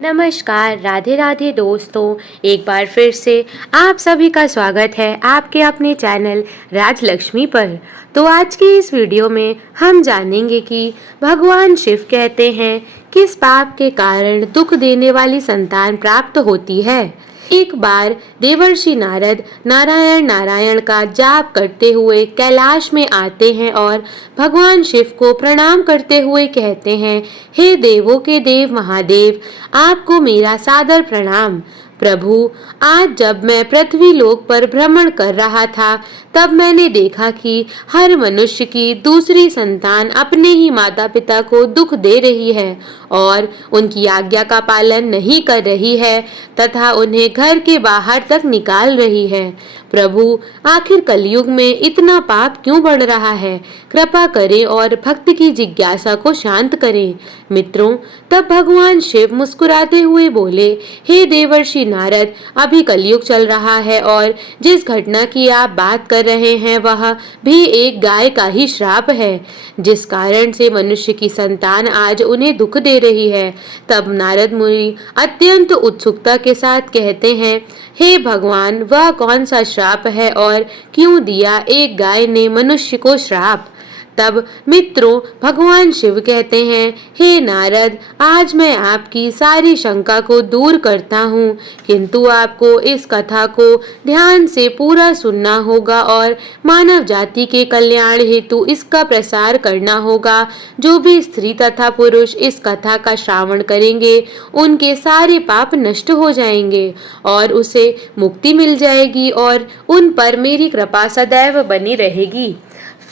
नमस्कार, राधे राधे दोस्तों। एक बार फिर से आप सभी का स्वागत है आपके अपने चैनल राजलक्ष्मी पर। तो आज की इस वीडियो में हम जानेंगे कि भगवान शिव कहते हैं किस पाप के कारण दुख देने वाली संतान प्राप्त होती है। एक बार देवर्षि नारद नारायण नारायण का जाप करते हुए कैलाश में आते हैं और भगवान शिव को प्रणाम करते हुए कहते हैं, हे देवों के देव महादेव, आपको मेरा सादर प्रणाम। प्रभु, आज जब मैं पृथ्वी लोक पर भ्रमण कर रहा था तब मैंने देखा कि हर मनुष्य की दूसरी संतान अपने ही माता पिता को दुख दे रही है और उनकी आज्ञा का पालन नहीं कर रही है तथा उन्हें घर के बाहर तक निकाल रही है। प्रभु, आखिर कलयुग में इतना पाप क्यों बढ़ रहा है? कृपा करें और भक्ति की जिज्ञासा को शांत करें। मित्रों, तब भगवान शिव मुस्कुराते हुए बोले, हे देवर्षि नारद, अभी कलयुग चल रहा है और जिस घटना की आप बात कर रहे हैं वह भी एक गाय का ही श्राप है, जिस कारण से मनुष्य की संतान आज उन्हें दुख दे रही है। तब नारद मुनि अत्यंत उत्सुकता के साथ कहते हैं, हे भगवान, वह कौन सा श्राप है और क्यों दिया एक गाय ने मनुष्य को श्राप? तब मित्रों भगवान शिव कहते हैं, हे नारद, आज मैं आपकी सारी शंका को दूर करता हूँ, किंतु आपको इस कथा को ध्यान से पूरा सुनना होगा और मानव जाति के कल्याण हेतु इसका प्रसार करना होगा। जो भी स्त्री तथा पुरुष इस कथा का श्रावण करेंगे उनके सारे पाप नष्ट हो जाएंगे और उसे मुक्ति मिल जाएगी और उन पर मेरी कृपा सदैव बनी रहेगी।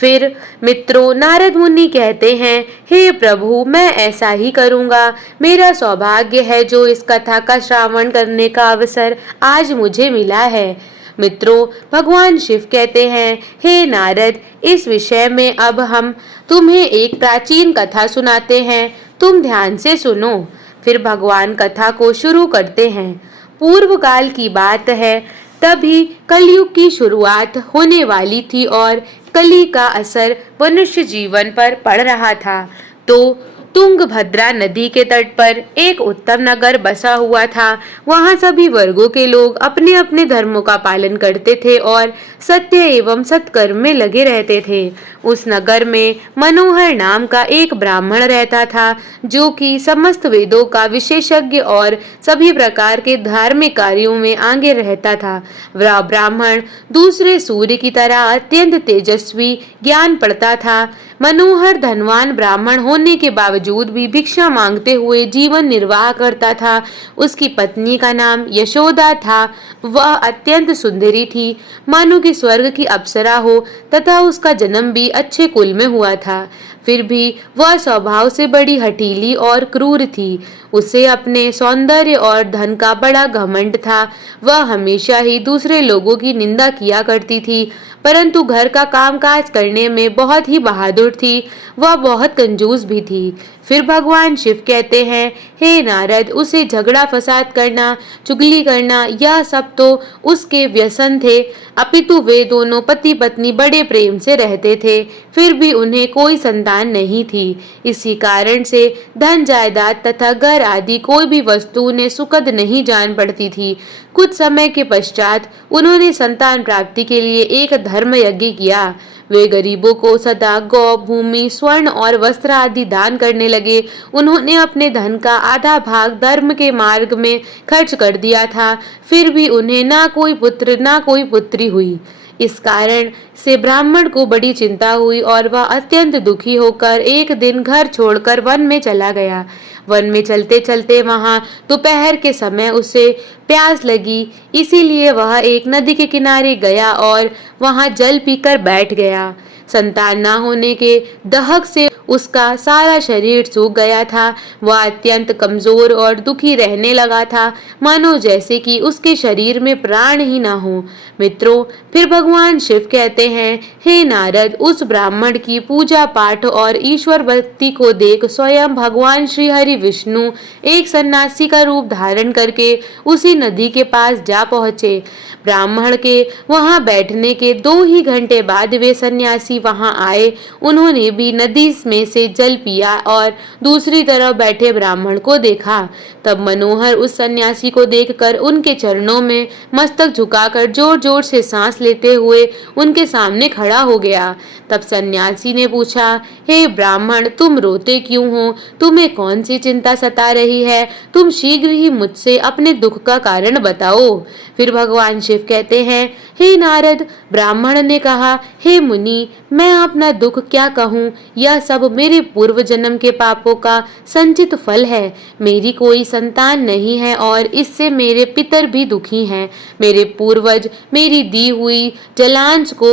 फिर मित्रों नारद मुनि कहते हैं, हे प्रभु, मैं ऐसा ही करूंगा। मेरा सौभाग्य है जो इस कथा का श्रावण करने का अवसर आज मुझे मिला है। मित्रों भगवान शिव कहते हैं, हे नारद, इस विषय में अब हम तुम्हें एक प्राचीन कथा सुनाते हैं, तुम ध्यान से सुनो। फिर भगवान कथा को शुरू करते हैं। पूर्व काल की बात है, तभी कलयुग की शुरुआत होने वाली थी और कली का असर मनुष्य जीवन पर पड़ रहा था। तो तुंगभद्रा नदी के तट पर एक उत्तम नगर बसा हुआ था। वहां सभी वर्गों के लोग अपने अपने धर्मों का पालन करते थे और सत्य एवं सत्कर्म में लगे रहते थे। उस नगर में मनोहर नाम का एक ब्राह्मण रहता था, जो कि समस्त वेदों का विशेषज्ञ और सभी प्रकार के धार्मिक कार्यों में आगे रहता था। वह ब्राह्मण दूसरे सूर्य की तरह अत्यंत तेजस्वी, ज्ञान पढ़ता था। मनोहर धनवान ब्राह्मण होने के बावजूद भी भिक्षा मांगते हुए जीवन निर्वाह करता था। उसकी पत्नी का नाम यशोदा था। वह अत्यंत सुंदरी थी, मानो कि स्वर्ग की अप्सरा हो, तथा उसका जन्म भी अच्छे कुल में हुआ था। फिर भी वह स्वभाव से बड़ी हठीली और क्रूर थी। उसे अपने सौंदर्य और धन का बड़ा घमंड था। वह हमेशा ही दूसरे लोगों की निंदा किया करती थी, परंतु घर का कामकाज करने में बहुत ही बहादुर थी। वह बहुत कंजूस भी थी। फिर भगवान शिव कहते हैं, हे नारद, उसे झगड़ा फसाद करना, चुगली करना, यह सब तो उसके व्यसन थे, अपितु वे दोनों पति पत्नी बड़े प्रेम से रहते थे, फिर भी उन्हें कोई संतान नहीं थी। इसी कारण से धन जायदाद तथा घर आदि कोई भी वस्तु उन्हें सुखद नहीं जान पड़ती थी। कुछ समय के पश्चात उन्होंने संतान प्राप्ति के लिए एक धर्म यज्ञ किया। वे गरीबों को सदा गौ, भूमि, स्वर्ण और वस्त्र आदि दान करने लगे। उन्होंने अपने धन का आधा भाग धर्म के मार्ग में खर्च कर दिया था, फिर भी उन्हें ना कोई पुत्र ना कोई पुत्री हुई। इस कारण से ब्राह्मण को बड़ी चिंता हुई और वह अत्यंत दुखी होकर एक दिन घर छोड़कर वन में चला गया। वन में चलते चलते वहां दोपहर के समय उसे प्यास लगी, इसीलिए वह एक नदी के किनारे गया और वहां जल पीकर बैठ गया। संतान न होने के दहक से उसका सारा शरीर सूख गया था। वह अत्यंत कमजोर और दुखी रहने लगा था, मानो जैसे कि उसके शरीर में प्राण ही ना हो। मित्रों, फिर भगवान शिव कहते हैं, हे नारद, उस ब्राह्मण की पूजा पाठ और ईश्वर भक्ति को देख स्वयं भगवान श्री हरि विष्णु एक सन्यासी का रूप धारण करके उसी नदी के पास जा पहुंचे। ब्राह्मण के वहां बैठने के 2 ही घंटे बाद वे सन्यासी वहां आए। उन्होंने भी नदी में से जल पिया और दूसरी तरफ बैठे ब्राह्मण को देखा। तब मनोहर उस सन्यासी को देखकर उनके चरणों में मस्तक झुकाकर जोर जोर से सांस लेते हुए उनके सामने खड़ा हो गया। तब सन्यासी ने पूछा, हे ब्राह्मण, तुम रोते क्यों हो? तुम्हें कौन सी चिंता सता रही है? तुम शीघ्र ही मुझसे अपने दुख का कारण बताओ। फिर भगवान शिव कहते हैं, हे नारद, ब्राह्मण ने कहा, हे मुनि, मैं अपना दुख क्या कहूँ? यह सब मेरे पूर्व जन्म के पापों का संचित फल है। मेरी कोई संतान नहीं है और इससे मेरे पितर भी दुखी हैं। मेरे पूर्वज मेरी दी हुई जलांश को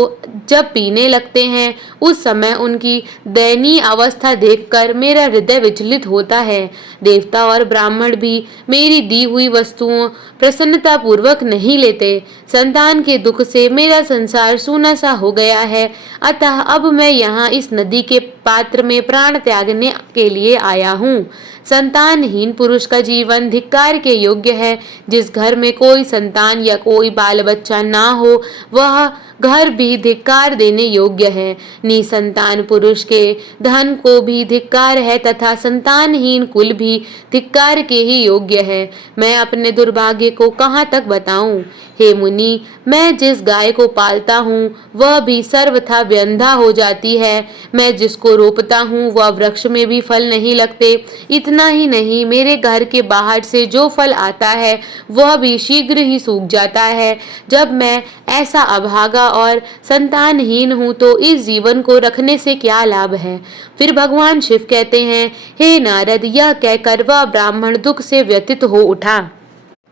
जब पीने लगते हैं, उस समय उनकी दयनीय अवस्था देखकर मेरा हृदय विचलित होता है। देवता और ब्राह्मण भी मेरी दी हुई वस्तुओं प्रसन्नता पूर्वक नहीं लेते। संतान के दुख से मेरा संसार सूना सा हो गया है। अतः अब मैं यहाँ इस नदी के पात्र में प्राण त्यागने के लिए आया हूँ। संतानहीन पुरुष का जीवन धिक्कार के योग्य है। जिस घर में कोई संतान या कोई बाल बच्चा ना हो, वह घर भी धिक्कार देने योग्य है। निसंतान पुरुष के धन को भी धिक्कार है तथा संतानहीन कुल भी धिक्कार के ही योग्य है। मैं अपने दुर्भाग्य को कहाँ तक बताऊं? हे मुनि, मैं जिस गाय को पालता हूँ वह भी सर्वथा व्यंधा हो जाती है। मैं जिसको रोपता हूँ वह वृक्ष में भी फल नहीं लगते। इतना ही नहीं, मेरे घर के बाहर से जो फल आता है वह भी शीघ्र ही सूख जाता है। जब मैं ऐसा अभागा और संतानहीन हूँ तो इस जीवन को रखने से क्या लाभ है? फिर भगवान शिव कहते हैं, हे नारद, यह कहकर वह ब्राह्मण दुख से व्यथित हो उठा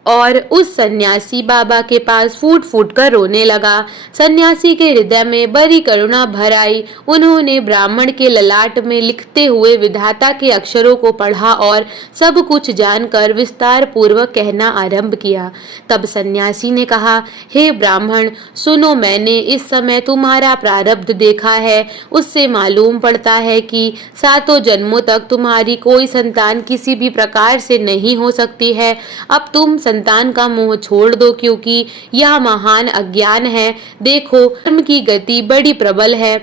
और उस सन्यासी बाबा के पास फूट फूट कर रोने लगा। सन्यासी के हृदय में बड़ी करुणा भर आई। उन्होंने ब्राह्मण के ललाट में लिखते हुए विधाता के अक्षरों को पढ़ा और सब कुछ जानकर विस्तार पूर्वक कहना आरंभ किया। तब सन्यासी ने कहा, हे ब्राह्मण, सुनो, मैंने इस समय तुम्हारा प्रारब्ध देखा है। उससे मालूम पड़ता है कि 7 जन्मों तक तुम्हारी कोई संतान किसी भी प्रकार से नहीं हो सकती है। अब तुम संतान का मोह छोड़ दो, क्योंकि यह महान अज्ञान है। देखो, कर्म की गति बड़ी प्रबल है।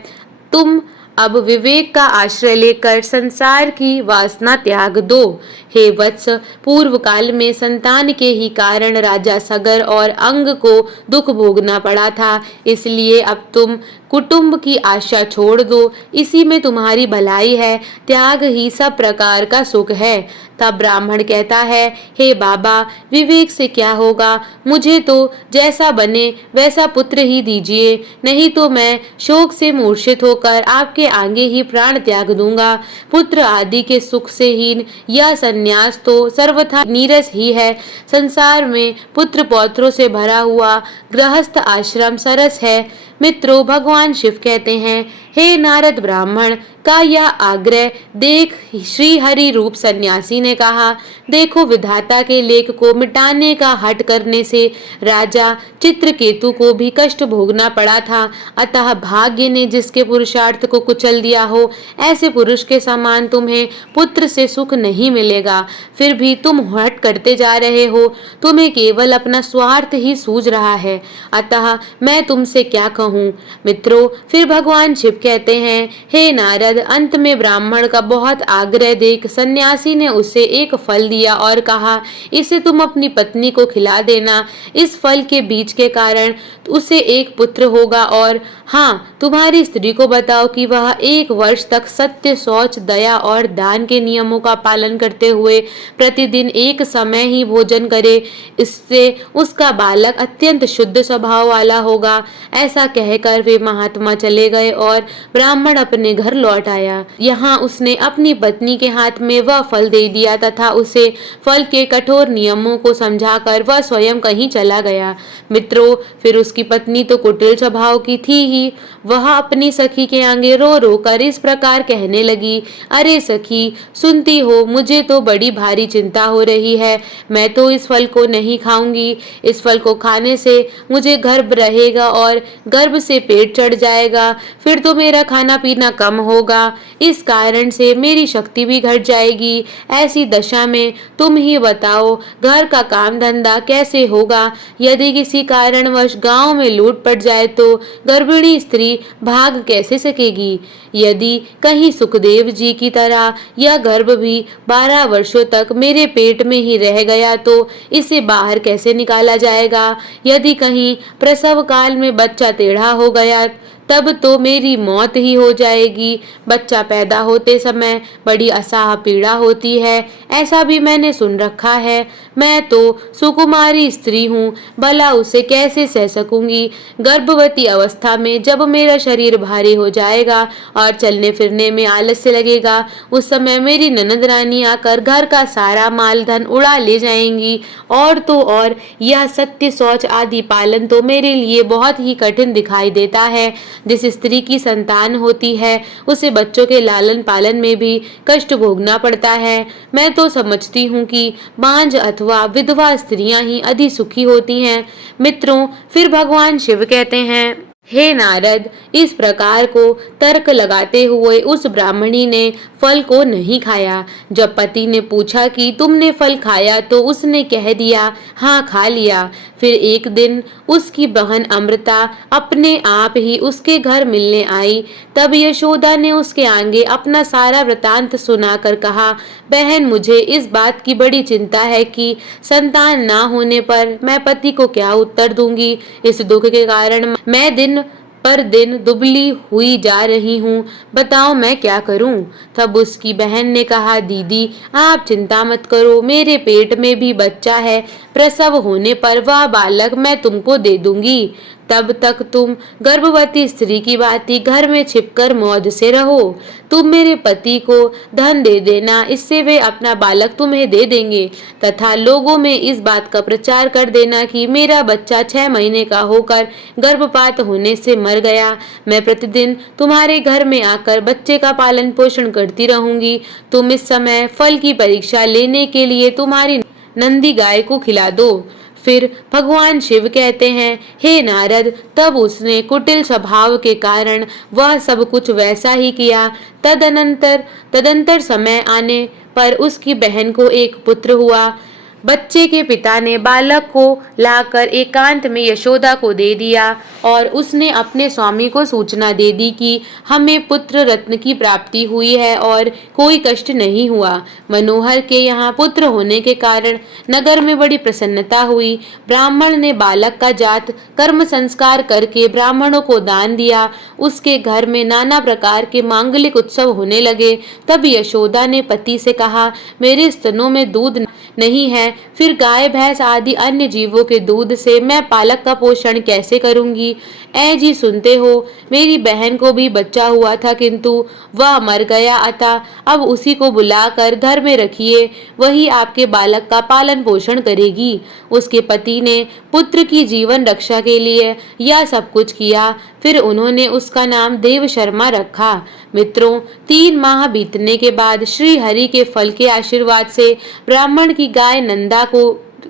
तुम अब विवेक का आश्रय लेकर संसार की वासना त्याग दो। हे वत्स, पूर्व काल में संतान के ही कारण राजा सगर और अंग को दुख भोगना पड़ा था। इसलिए अब तुम कुटुंब की आशा छोड़ दो। इसी में तुम्हारी भलाई है। त्याग ही सब प्रकार का सुख है। तब ब्राह्मण कहता है, हे बाबा, विवेक से क्या होगा? मुझे तो जैसा बने वैसा पुत्र ही दीजिए, नहीं तो मैं शोक से मूर्छित होकर आपके आगे ही प्राण त्याग दूंगा। पुत्र आदि के सुख से हीन यह संन्यास तो सर्वथा नीरस ही है। संसार में पुत्र पौत्रों से भरा हुआ गृहस्थ आश्रम सरस है। मित्रों, भगवान शिव कहते हैं, हे नारद, ब्राह्मण का यह आग्रह देख श्री हरि रूप सन्यासी ने कहा, देखो, विधाता के लेख को मिटाने का हठ करने से राजा चित्रकेतु को भी कष्ट भोगना पड़ा था। अतः भाग्य ने जिसके पुरुषार्थ को कुचल दिया हो, ऐसे पुरुष के समान तुम्हें पुत्र से सुख नहीं मिलेगा। फिर भी तुम हठ करते जा रहे हो। तुम्हें केवल अपना स्वार्थ ही सूझ रहा है। अतः मैं तुमसे क्या कहूँ? मित्रों, फिर भगवान शिव कहते हैं, हे नारद, अंत में ब्राह्मण का बहुत आग्रह देख सन्यासी ने उसे एक फल दिया और कहा, इसे तुम अपनी पत्नी को खिला देना। इस फल के बीज के कारण उसे एक पुत्र होगा। और हाँ, तुम्हारी स्त्री को बताओ कि वह 1 वर्ष तक सत्य, शौच, दया और दान के नियमों का पालन करते हुए प्रतिदिन एक समय ही भोजन करे। इससे उसका बालक अत्यंत शुद्ध स्वभाव वाला होगा। ऐसा कहकर वे महात्मा चले गए और ब्राह्मण अपने घर लौट आया। यहाँ उसने अपनी पत्नी के हाथ में वह फल दे दिया तथा उसे फल के कठोर नियमों को समझाकर वह स्वयं कहीं चला गया। मित्रों, फिर उसकी पत्नी तो कुटिल स्वभाव की थी ही। वह अपनी सखी के आगे रो रो कर इस प्रकार कहने लगी, अरे सखी, सुनती हो, मुझे तो बड़ी भारी चिंता हो रही है। मैं तो इस फल को नहीं खाऊंगी। इस फल को खाने से मुझे गर्भ रहेगा और गर्भ से पेट चढ़ जाएगा। फिर तो मेरा खाना पीना कम होगा, इस कारण से मेरी शक्ति भी घट जाएगी। ऐसी दशा में तुम ही बताओ, घर का काम धंधा कैसे होगा? यदि किसी कारणवश गांव में लूट पड़ जाए तो गर्भिणी स्त्री भाग कैसे सकेगी? यदि कहीं सुखदेव जी की तरह यह गर्भ भी 12 वर्षों तक मेरे पेट में ही रह गया तो इसे बाहर कैसे निकाला जाएगा? यदि कहीं प्रसव काल में बच्चा टेढ़ा हो गया तब तो मेरी मौत ही हो जाएगी। बच्चा पैदा होते समय बड़ी असाह पीड़ा होती है, ऐसा भी मैंने सुन रखा है। मैं तो सुकुमारी स्त्री हूँ, भला उसे कैसे सह सकूंगी? गर्भवती अवस्था में जब मेरा शरीर भारी हो जाएगा और चलने फिरने में आलस्य लगेगा, उस समय मेरी ननद रानी आकर घर का सारा माल धन उड़ा ले जाएंगी। और तो और यह सत्य शौच आदि पालन तो मेरे लिए बहुत ही कठिन दिखाई देता है। जिस स्त्री की संतान होती है उसे बच्चों के लालन पालन में भी कष्ट भोगना पड़ता है। मैं तो समझती हूँ कि बांझ अथवा विधवा स्त्रियां ही अधिक सुखी होती हैं। मित्रों, फिर भगवान शिव कहते हैं, हे नारद, इस प्रकार को तर्क लगाते हुए उस ब्राह्मणी ने फल को नहीं खाया। जब पति ने पूछा कि तुमने फल खाया तो उसने कह दिया, हाँ खा लिया। फिर एक दिन उसकी बहन अमृता अपने आप ही उसके घर मिलने आई। तब यशोदा ने उसके आगे अपना सारा वृतांत सुनाकर कहा, बहन, मुझे इस बात की बड़ी चिंता है कि संतान ना होने पर मैं पति को क्या उत्तर दूंगी। इस दुख के कारण मैं दिन पर दिन दुबली हुई जा रही हूँ, बताओ मैं क्या करूँ? तब उसकी बहन ने कहा, दीदी आप चिंता मत करो, मेरे पेट में भी बच्चा है, प्रसव होने पर वह बालक मैं तुमको दे दूंगी। तब तक तुम गर्भवती स्त्री की भांति घर में छिपकर मौज से रहो। तुम मेरे पति को धन दे देना, इससे वे अपना बालक तुम्हें दे देंगे, तथा लोगों में इस बात का प्रचार कर देना कि मेरा बच्चा 6 महीने का होकर गर्भपात होने से मर गया। मैं प्रतिदिन तुम्हारे घर में आकर बच्चे का पालन पोषण करती रहूंगी। तुम इस समय फल की परीक्षा लेने के लिए तुम्हारी नंदी गाय को खिला दो। फिर भगवान शिव कहते हैं, हे नारद, तब उसने कुटिल स्वभाव के कारण वह सब कुछ वैसा ही किया। तदंतर समय आने पर उसकी बहन को एक पुत्र हुआ। बच्चे के पिता ने बालक को लाकर एकांत में यशोदा को दे दिया और उसने अपने स्वामी को सूचना दे दी कि हमें पुत्र रत्न की प्राप्ति हुई है और कोई कष्ट नहीं हुआ। मनोहर के यहाँ पुत्र होने के कारण नगर में बड़ी प्रसन्नता हुई। ब्राह्मण ने बालक का जात कर्म संस्कार करके ब्राह्मणों को दान दिया। उसके घर में नाना प्रकार के मांगलिक उत्सव होने लगे। तब यशोदा ने पति से कहा, मेरे स्तनों में दूध नहीं है, फिर गाय भैंस आदि अन्य जीवों के दूध से मैं पालक का पोषण कैसे करूंगी? ऐ जी, सुनते हो, मेरी बहन को भी बच्चा हुआ था किंतु वह मर गया, अतः अब उसी को बुलाकर घर में रखिए, वही आपके बालक का पालन पोषण करेगी। उसके पति ने पुत्र की जीवन रक्षा के लिए यह सब कुछ किया। फिर उन्होंने उसका नाम देव शर्मा रखा। मित्रों, 3 माह बीतने के बाद श्री हरि के फल के आशीर्वाद से ब्राह्मण की गाय नंदा को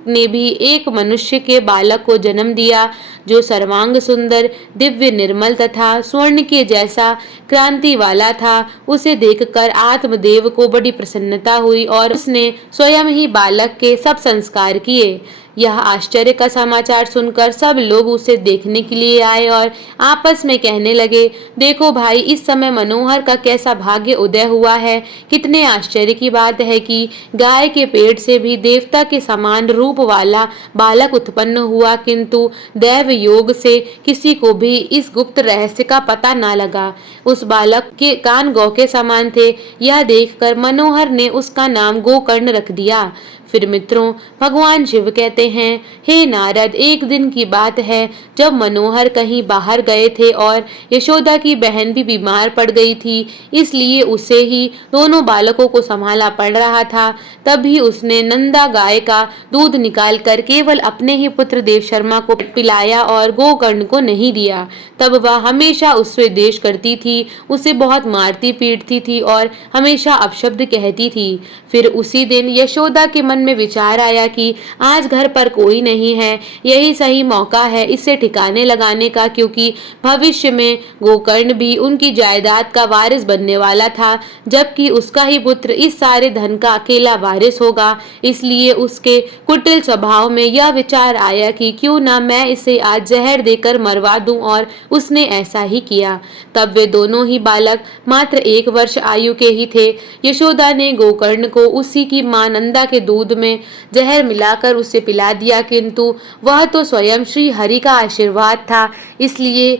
ने भी एक मनुष्य के बालक को जन्म दिया, जो सर्वांग सुंदर, दिव्य, निर्मल तथा स्वर्ण के जैसा क्रांति वाला था। उसे देखकर आत्मदेव को बड़ी प्रसन्नता हुई और उसने स्वयं ही बालक के सब संस्कार किए। यह आश्चर्य का समाचार सुनकर सब लोग उसे देखने के लिए आए और आपस में कहने लगे, देखो भाई, इस समय मनोहर का कैसा भाग्य उदय हुआ है। कितने आश्चर्य की बात है कि गाय के पेट से भी देवता के समान रूप वाला बालक उत्पन्न हुआ, किंतु दैव योग से किसी को भी इस गुप्त रहस्य का पता न लगा। उस बालक के कान गौ के समान थे। यह देखकर मनोहर ने उसका नाम गोकर्ण रख दिया। फिर मित्रों, भगवान शिव कहते हैं, हे नारद, एक दिन की बात है जब मनोहर कहीं बाहर गए थे और यशोदा की बहन भी बीमार पड़ गई थी, इसलिए उसे ही दोनों बालकों को संभालना पड़ रहा था। तभी उसने नंदा गाय का दूध निकालकर केवल अपने ही पुत्र देव शर्मा को पिलाया और गोकर्ण को नहीं दिया। तब वह हमेशा उससे द्वेष करती थी, उसे बहुत मारती पीटती थी और हमेशा अपशब्द कहती थी। फिर उसी दिन यशोदा के मन में विचार आया कि आज घर पर कोई नहीं है, यही सही मौका है इसे ठिकाने लगाने का, क्योंकि भविष्य में गोकर्ण भी उनकी जायदाद का वारिस बनने वाला था, जबकि उसका ही पुत्र इस सारे धन का अकेला वारिस होगा। इसलिए उसके कुटिल स्वभाव में यह विचार आया कि क्यों ना मैं इसे आज जहर देकर मरवा दूं, और उसने ऐसा ही किया। तब वे दोनों ही बालक मात्र 1 वर्ष आयु के ही थे। यशोदा ने गोकर्ण को उसी की मां नंदा के दूध में जहर मिलाकर उसे पिला दिया, किंतु वह तो स्वयं श्री हरि का आशीर्वाद था, इसलिए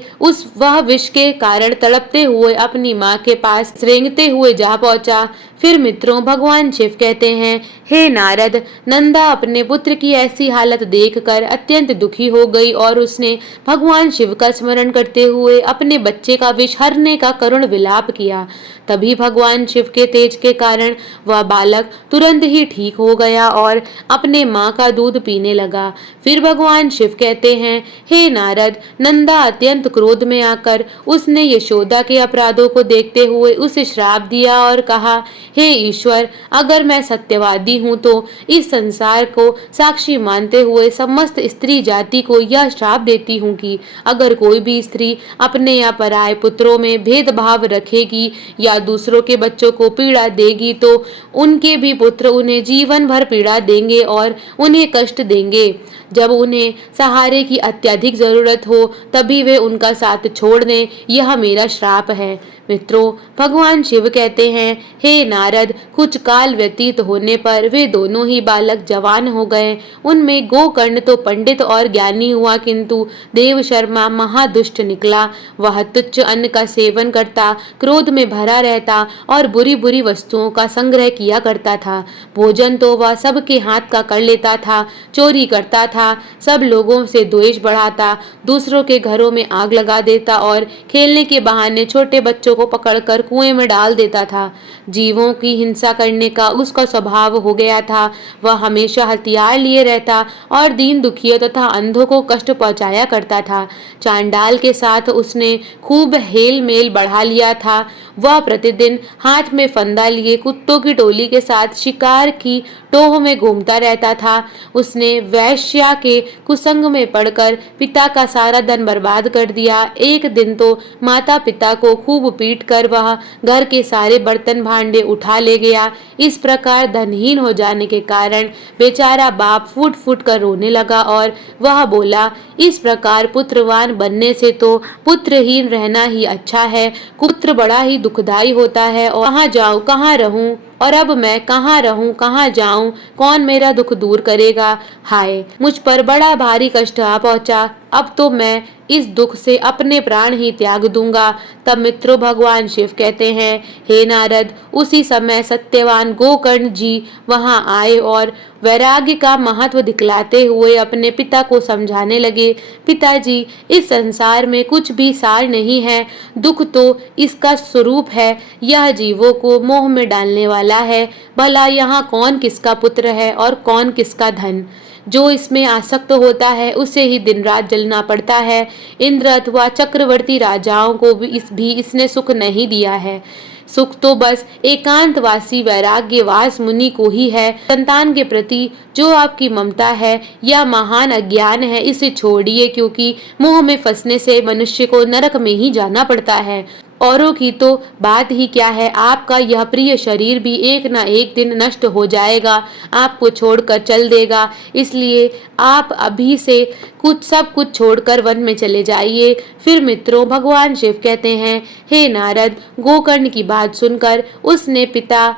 वह विष के कारण तड़पते हुए अपनी मां के पास रेंगते हुए जा पहुंचा। फिर मित्रों, भगवान शिव कहते हैं, हे नारद, नंदा अपने पुत्र की ऐसी हालत देखकर अत्यंत दुखी हो गई और उसने भगवान शिव का स्मरण करते हुए अपने बच्चे का विष हरने का करुण विलाप किया। तभी भगवान शिव के तेज के कारण वह बालक तुरंत ही ठीक हो गया और अपने मां का दूध पीने लगा। फिर भगवान शिव कहते हैं, हे नारद, नंदा अत्यंत क्रोध में आकर उसने यशोदा के अपराधों को देखते हुए उसे श्राप दिया और कहा, हे ईश्वर, अगर मैं सत्यवादी हूँ तो इस संसार को साक्षी मानते हुए समस्त स्त्री जाति को यह श्राप देती हूँ कि अगर कोई भी स्त्री अपने या पराये पुत्रों में भेदभाव रखेगी या दूसरों के बच्चों को पीड़ा देगी तो उनके भी पुत्र उन्हें जीवन भर पीड़ा देंगे और उन्हें कष्ट देंगे। जब उन्हें सहारे की अत्यधिक जरूरत हो तभी वे उनका साथ छोड़ दें, यह मेरा श्राप है। मित्रों, भगवान शिव कहते हैं, हे नारद, कुछ काल व्यतीत होने पर वे दोनों ही बालक जवान हो गए। उनमें गोकर्ण तो पंडित और ज्ञानी हुआ, किंतु देव शर्मा महादुष्ट निकला। वह तुच्छ अन्न का सेवन करता, क्रोध में भरा रहता और बुरी बुरी वस्तुओं का संग्रह किया करता था। भोजन तो वह सबके हाथ का कर लेता था, चोरी करता था, सब लोगों से द्वेष बढ़ाता, दूसरों के घरों में आग लगा देता और खेलने के बहाने छोटे बच्चों को पकड़कर कुएं में डाल देता था। जीवों की हिंसा करने का उसका स्वभाव हो गया था। वह हमेशा हथियार लिए रहता और दीन दुखियों तथा अंधों को कष्ट पहुंचाया करता था। चांडाल के साथ उसने खूब हेल मेल बढ़ा लिया था। वह प्रतिदिन हाथ में फंदा लिए कुत्तों की टोली के साथ शिकार की टोह में घूमता रहता था। उसने वैश्या के कुसंग में पड़कर पिता का सारा धन बर्बाद कर दिया। एक दिन तो माता पिता को खूब पीट कर वह घर के सारे बर्तन भांडे उठा ले गया। इस प्रकार धनहीन हो जाने के कारण बेचारा बाप फूट फूट कर रोने लगा और वह बोला, इस प्रकार पुत्रवान बनने से तो पुत्रहीन रहना ही अच्छा है। पुत्र बड़ा ही दुखदाई होता है और कहाँ जाऊं कहाँ रहूं, और अब मैं कहाँ रहूं कहाँ जाऊं, कौन मेरा दुख दूर करेगा। हाय, मुझ पर बड़ा भारी कष्ट आ पहुंचा। अब तो मैं इस दुख से अपने प्राण ही त्याग दूंगा। तब मित्रों, भगवान शिव कहते हैं, हे नारद, उसी समय सत्यवान गोकर्ण जी वहां आए और वैराग्य का महत्व दिखलाते हुए अपने पिता को समझाने लगे। पिताजी, इस संसार में कुछ भी सार नहीं है, दुख तो इसका स्वरूप है। यह जीवों को मोह में डालने वाला है। भला यहाँ कौन किसका पुत्र है और कौन किसका धन? जो इसमें आसक्त होता है उसे ही दिन रात जलना पड़ता है। इंद्र अथवा चक्रवर्ती राजाओं को भी इसने सुख नहीं दिया है। सुख तो बस एकांतवासी वैराग्यवास मुनि को ही है। संतान के प्रति जो आपकी ममता है या महान अज्ञान है, इसे छोड़िए, क्योंकि मोह में फंसने से मनुष्य को नरक में ही जाना पड़ता है। औरों की तो बात ही क्या है, आपका यह प्रिय शरीर भी एक न एक दिन नष्ट हो जाएगा, आपको छोड़कर चल देगा। इसलिए आप अभी से सब कुछ छोड़कर वन में चले जाइए। फिर मित्रों, भगवान शिव कहते हैं, हे नारद, गोकर्ण की बात सुनकर उसने पिता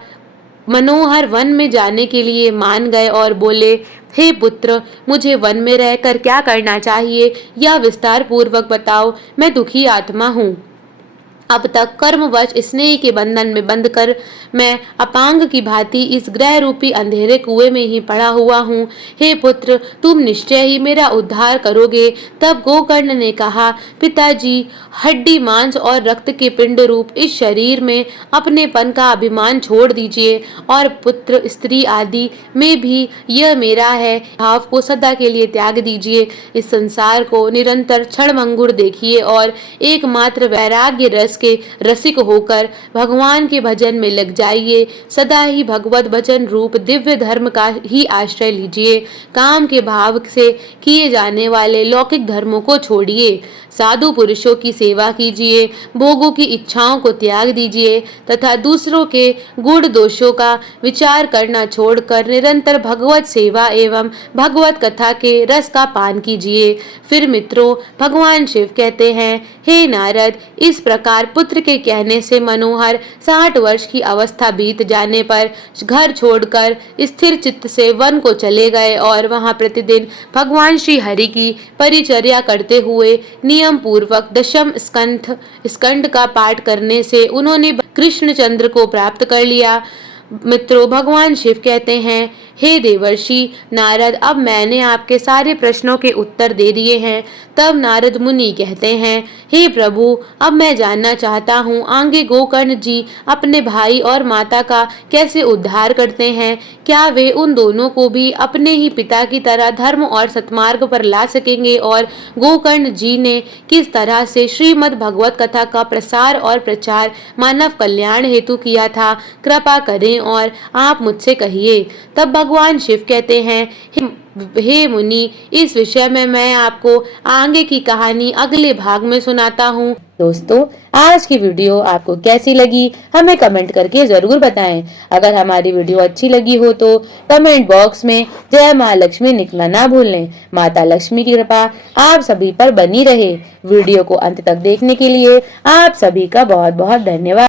मनोहर वन में जाने के लिए मान गए और बोले, हे पुत्र, मुझे वन में रहकर क्या करना चाहिए, यह विस्तार पूर्वक बताओ। मैं दुखी आत्मा हूँ। अब तक कर्मवश स्नेह के बंधन में बंधकर मैं अपांग की भांति इस ग्रह रूपी अंधेरे कुएं में ही पड़ा हुआ हूँ। हे पुत्र, तुम निश्चय ही मेरा उद्धार करोगे। तब गोकर्ण ने कहा, पिताजी, हड्डी मांस और रक्त के पिंड रूप इस शरीर में अपनेपन का अभिमान छोड़ दीजिए और पुत्र स्त्री आदि में भी यह मेरा है भाव को सदा के लिए त्याग दीजिए। इस संसार को निरंतर क्षणभंगुर देखिए और एकमात्र वैराग्य रस के रसिक होकर भगवान के भजन में लग जाइए। सदा ही भगवत भजन रूप दिव्य धर्म का ही आश्रय लीजिए। काम के भाव से किए जाने वाले लौकिक धर्मों को छोड़िए। साधु पुरुषों की सेवा कीजिए, भोगों की इच्छाओं को त्याग दीजिए तथा दूसरों के गुण दोषों का विचार करना छोड़कर निरंतर भगवत सेवा एवं भगवत कथा के रस का पान कीजिए। फिर मित्रों, भगवान शिव कहते हैं, हे नारद, इस प्रकार पुत्र के कहने से मनोहर 60 वर्ष की अवस्था बीत जाने पर घर छोड़कर स्थिर चित्त से वन को चले गए और वहां प्रतिदिन भगवान श्री हरि की परिचर्या करते हुए नियम पूर्वक दशम स्कंध का पाठ करने से उन्होंने कृष्णचंद्र को प्राप्त कर लिया। मित्रों, भगवान शिव कहते हैं, हे देवर्षि नारद, अब मैंने आपके सारे प्रश्नों के उत्तर दे दिए हैं। तब नारद मुनि कहते हैं, हे प्रभु, अब मैं जानना चाहता हूँ, आगे गोकर्ण जी अपने भाई और माता का कैसे उद्धार करते हैं? क्या वे उन दोनों को भी अपने ही पिता की तरह धर्म और सत्मार्ग पर ला सकेंगे? और गोकर्ण जी ने किस तरह से श्रीमद् भगवत कथा का प्रसार और प्रचार मानव कल्याण हेतु किया था? कृपा करें और आप मुझसे कहिए। तब भगवान शिव कहते हैं, हे मुनि, इस विषय में मैं आपको आगे की कहानी अगले भाग में सुनाता हूँ। दोस्तों, आज की वीडियो आपको कैसी लगी हमें कमेंट करके जरूर बताएं। अगर हमारी वीडियो अच्छी लगी हो तो कमेंट बॉक्स में जय माँ लक्ष्मी लिखना ना भूलें। माता लक्ष्मी की कृपा आप सभी पर बनी रहे। वीडियो को अंत तक देखने के लिए आप सभी का बहुत बहुत धन्यवाद।